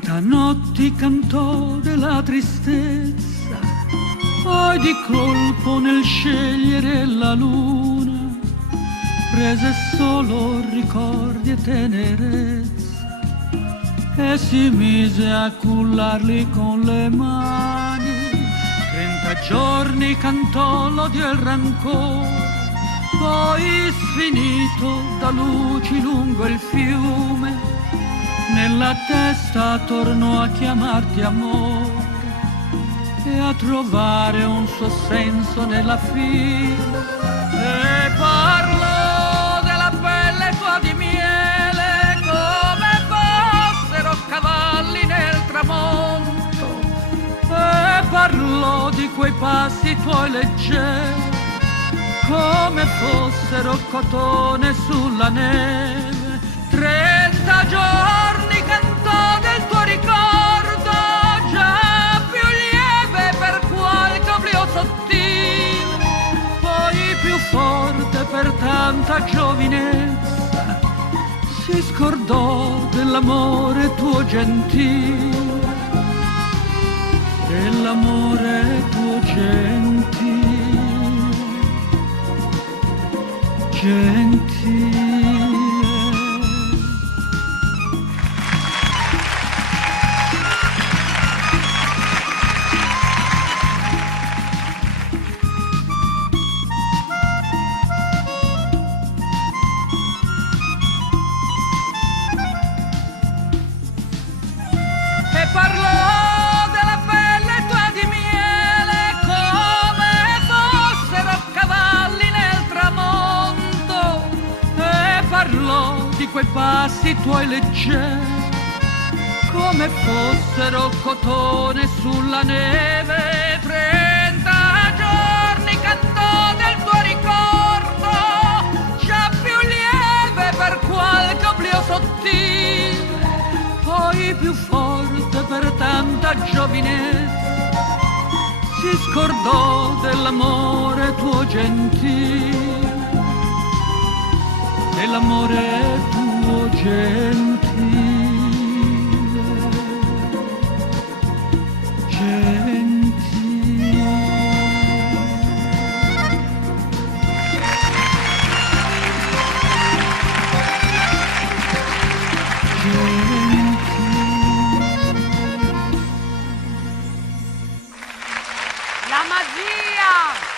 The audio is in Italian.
30 notti cantò della tristezza, poi di colpo nel scegliere la luna prese solo ricordi e tenerezza e si mise a cullarli con le mani. 30 giorni cantò l'odio e il rancore, poi sfinito da luci lungo il fiume nella testa tornò a chiamarti amore e a trovare un suo senso nella fine. E parlò della pelle tua di miele come fossero cavalli nel tramonto, e parlò di quei passi tuoi leggeri come fossero cotone sulla neve. 30 giorni cantò del tuo ricordo, già più lieve per qualche oblio sottile, poi più forte per tanta giovinezza, si scordò dell'amore tuo gentile, dell'amore tuo gentile, gentile. E parlò della pelle tua di miele come fossero cavalli nel tramonto, e parlò di quei passi tuoi leggeri come fossero cotone sulla neve. 30 giorni cantò del tuo ricordo, già più lieve per qualche oblio sottile, poi più forte per tanta giovinezza, si scordò dell'amore tuo gentile, dell'amore tuo gentile, gentile, La magia!